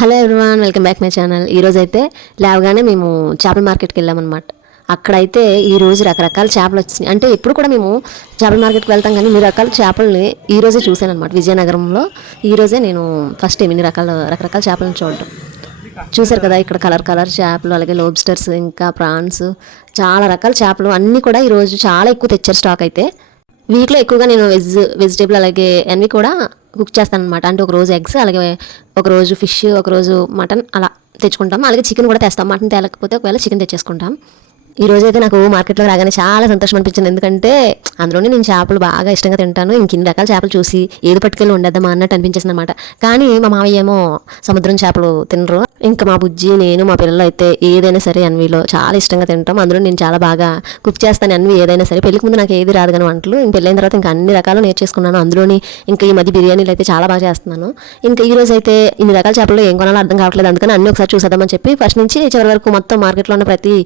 Hello everyone welcome back my channel. ఈరోజు అయితే లేవగానే మేము చేపల మార్కెట్కి వెళ్ళామన్నమాట. అక్కడైతే ఈరోజు రకరకాల చేపలు వచ్చినాయి. అంటే ఎప్పుడు కూడా మేము చేపల మార్కెట్కి వెళ్తాం కానీ ఇన్ని రకాల చేపల్ని ఈరోజే చూశాను అనమాట విజయనగరంలో. ఈరోజే నేను ఫస్ట్ ఇన్ని రకాల రకరకాల చేపలను చూడటం. చూసారు కదా ఇక్కడ కలర్ కలర్ చేపలు అలాగే లోబ్స్టర్స్ ఇంకా ప్రాన్స్ చాలా రకాల చేపలు. అన్నీ కూడా ఈరోజు చాలా ఎక్కువ తెచ్చారు స్టాక్ అయితే. వీక్లో ఎక్కువగా నేను వెజ్ వెజిటేబుల్ అలాగే అన్నీ కూడా కుక్ చేస్తాను అనమాట అంటే ఒక రోజు ఎగ్స్ అలాగే ఒక రోజు ఫిష్ ఒక రోజు మటన్ అలా తెచ్చుకుంటాం. అలాగే చికెన్ కూడా తెస్తాం. మటన్ తేలకపోతే ఒకవేళ చికెన్ తెచ్చేసుకుంటాం. ఈ రోజు అయితే నాకు మార్కెట్లో రాగానే చాలా సంతోషం అనిపించింది. ఎందుకంటే అందులోనే నేను చేపలు బాగా ఇష్టంగా తింటాను. ఇంక ఇన్ని రకాల చేపలు చూసి ఏది పట్టుకెళ్ళి ఉండద్దామా అన్నట్టు అనిపించేసింది అనమాట కానీ మా మావయ్య ఏమో సముద్రం చేపలు తినరు. ఇంకా మా బుజ్జి నేను మా పిల్లలు అయితే ఏదైనా సరే అన్విలో చాలా ఇష్టంగా తింటాం. అందులో నేను చాలా బాగా కుక్ చేస్తాను అన్వి ఏదైనా సరే. పెళ్ళికి ముందు నాకు ఏది రాదు కానీ వంటలు. ఇంక పెళ్ళైన తర్వాత ఇంకా అన్ని రకాలు నేర్చేసుకున్నాను. అందులోని ఇంకా ఈ మధ్య బిర్యానీలు అయితే చాలా బాగా చేస్తున్నాను. ఇంకా ఈ రోజు అయితే ఇన్ని రకాల చేపలు ఏం కొనాలో అర్థం కావట్లేదు. అందుకని అన్ని ఒకసారి చూసేద్దామని చెప్పి ఫస్ట్ నుంచి చివరి వరకు మొత్తం మార్కెట్లో ఉన్న ప్రతి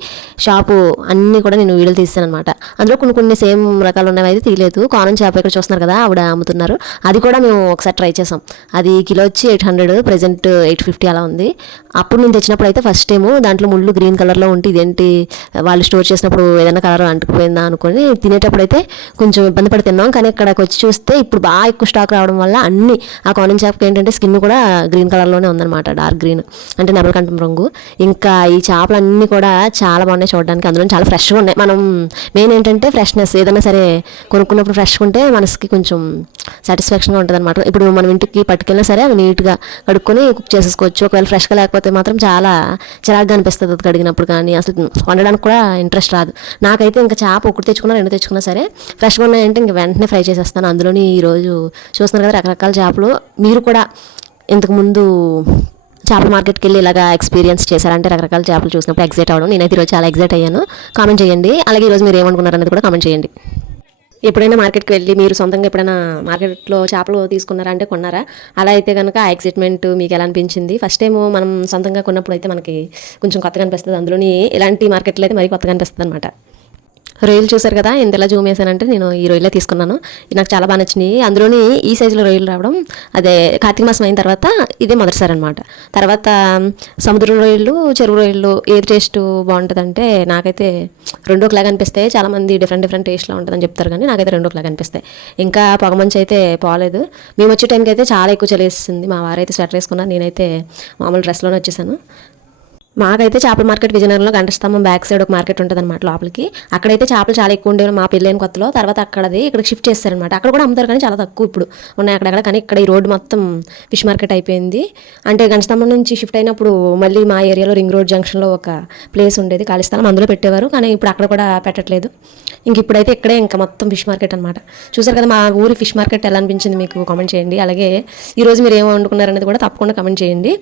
షాపు అన్ని కూడా నేను వీడియోలు తీస్తాను అనమాట అందులో కొన్ని కొన్ని సేమ్ రకాలు ఉన్నవి అయితే తీయలేదు. కానం చేప ఇక్కడ చూస్తున్నారు కదా ఆవిడ అమ్ముతున్నారు. అది కూడా మేము ఒకసారి ట్రై చేసాం. అది కిలో వచ్చి eight hundred present eight fifty అలా ఉంది. అప్పుడు నేను తెచ్చినప్పుడు అయితే ఫస్ట్ టైము దాంట్లో ముళ్ళు గ్రీన్ కలర్లో ఉంటే ఇదేంటి వాళ్ళు స్టోర్ చేసినప్పుడు ఏదైనా కలర్ అంటుకుపోయిందా అనుకొని తినేటప్పుడు అయితే కొంచెం ఇబ్బంది పడి తిన్నాం. కానీ ఇక్కడికి వచ్చి చూస్తే ఇప్పుడు బాగా ఎక్కువ స్టాక్ రావడం వల్ల అన్ని ఆ కానం చేపకి ఏంటంటే స్కిన్ కూడా గ్రీన్ కలర్లోనే ఉందన్నమాట డార్క్ గ్రీన్ అంటే నెమలకంఠం రంగు. ఇంకా ఈ చేపలు అన్నీ కూడా చాలా బాగున్నాయి చూడడానికి. అందులో చాలా ఫ్రెష్గా ఉన్నాయి. మనం మెయిన్ ఏంటంటే ఫ్రెష్నెస్. ఏదైనా సరే కొనుక్కున్నప్పుడు ఫ్రెష్గా ఉంటే మనసుకి కొంచెం సాటిస్ఫాక్షన్గా ఉంటుంది అనమాట ఇప్పుడు మనం ఇంటికి పట్టుకెళ్ళినా సరే అవి నీట్గా కడుక్కొని కుక్ చేసేసుకోవచ్చు. ఒకవేళ ఫ్రెష్గా లేకపోతే మాత్రం చాలా చిరాగ్గా అనిపిస్తుంది అది కడిగినప్పుడు కానీ అసలు వండడానికి కూడా ఇంట్రెస్ట్ రాదు. నాకైతే ఇంకా చేప ఒకటి తెచ్చుకున్నా రెండు తెచ్చుకున్నా సరే ఫ్రెష్గా ఉన్నాయంటే ఇంక వెంటనే ఫ్రై చేసేస్తాను. అందులోని ఈరోజు చూస్తున్నారు కదా రకరకాల చేపలు. మీరు కూడా ఇంతకుముందు చేపల మార్కెట్కి వెళ్ళి ఇలాగా ఎక్స్పీరియన్స్ చేశారంటే రకరకాల చేపలు చూసినప్పుడు ఎగ్జైట్ అవ్వడం. నేనైతే ఈరోజు చాలా ఎగ్జైట్ అయ్యాను. కామెంట్ చేయండి. అలాగే ఈరోజు మీరు ఏమనుకున్నారు అనేది కూడా కామెంట్ చేయండి. ఎప్పుడైనా మార్కెట్కి వెళ్ళి మీరు సొంతంగా ఎప్పుడైనా మార్కెట్లో చేపలు తీసుకున్నారా అంటే కొన్నారా? అలా అయితే కనుక ఆ ఎక్సైట్మెంట్ మీకు ఎలా అనిపించింది? ఫస్ట్ టైం మనం సొంతంగా కొన్నప్పుడు అయితే మనకి కొంచెం కొత్తగా అనిపిస్తుంది. అందులోని ఇలాంటి మార్కెట్లో అయితే మరీ కొత్తగా అనిపిస్తుంది అనమాట రొయ్యలు చూసారు కదా ఇంతలా జూమ్ వేసానంటే నేను ఈ రొయ్యలే తీసుకున్నాను. ఇది నాకు చాలా బాగా నచ్చినాయి. అందులోని ఈ సైజులో రొయ్యలు రావడం అదే కార్తీక మాసం అయిన తర్వాత ఇదే మొదటిసారి అనమాట తర్వాత సముద్ర రొయ్యలు చెరువు రొయ్యలు ఏది టేస్ట్ బాగుంటుందంటే నాకైతే రెండు ఒకలాగా అనిపిస్తాయి. చాలామంది డిఫరెంట్ డిఫరెంట్ టేస్ట్లో ఉంటుందని చెప్తారు కానీ నాకైతే రెండు ఒకలాగా అనిపిస్తాయి. ఇంకా పొగమంచి అయితే పోలేదు. మేము వచ్చే టైంకి అయితే చాలా ఎక్కువ చలేస్తుంది మా వారైతే స్వెటర్ వేసుకున్నారు. నేనైతే మామూలు డ్రెస్లోనే వచ్చేసాను. మాకైతే చేపల మార్కెట్ విజయనగరంలో గంటస్తంభం బ్యాక్ సైడ్ ఒక మార్కెట్ ఉంటుంది అనమాట లోపలికి. అక్కడైతే చేపలు చాలా ఎక్కువ ఉండేవి మా పెళ్ళైన కొత్తలో. తర్వాత అక్కడది ఇక్కడ షిఫ్ట్ చేస్తారనమాట అక్కడ కూడా అమ్ముతారు కానీ చాలా తక్కువ ఇప్పుడు. ఉన్నాయి అక్కడక్కడ కానీ ఇక్కడ ఈ రోడ్డు మొత్తం ఫిష్ మార్కెట్ అయిపోయింది. అంటే గంటస్తంభం నుంచి షిఫ్ట్ అయినప్పుడు మళ్ళీ మా ఏరియాలో రింగ్ రోడ్ జంక్షన్లో ఒక ప్లేస్ ఉండేది. ఖాళీ స్థలం అందులో పెట్టేవారు కానీ ఇప్పుడు అక్కడ కూడా పెట్టట్లేదు. ఇంక ఇప్పుడైతే ఇక్కడే ఇంకా మొత్తం ఫిష్ మార్కెట్ అనమాట చూసారు కదా మా ఊరి ఫిష్ మార్కెట్ ఎలా అనిపించింది మీకు కామెంట్ చేయండి. అలాగే ఈరోజు మీరు ఏమో వండుకున్నారనేది కూడా తప్పకుండా కామెంట్ చేయండి.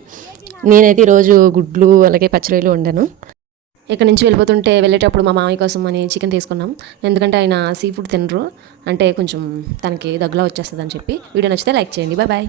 నేనైతే ఈరోజు గుడ్లు అలాగే పచ్చిరొయ్యలు వండాను. ఇక్కడ నుంచి వెళ్ళిపోతుంటే వెళ్ళేటప్పుడు మా మామయ్య కోసం అని చికెన్ తీసుకున్నాం. ఎందుకంటే ఆయన సీ ఫుడ్ తినరు. అంటే కొంచెం తనకి దగ్గర వచ్చేస్తుంది అని చెప్పి. వీడియో నచ్చితే లైక్ చేయండి. Bye bye.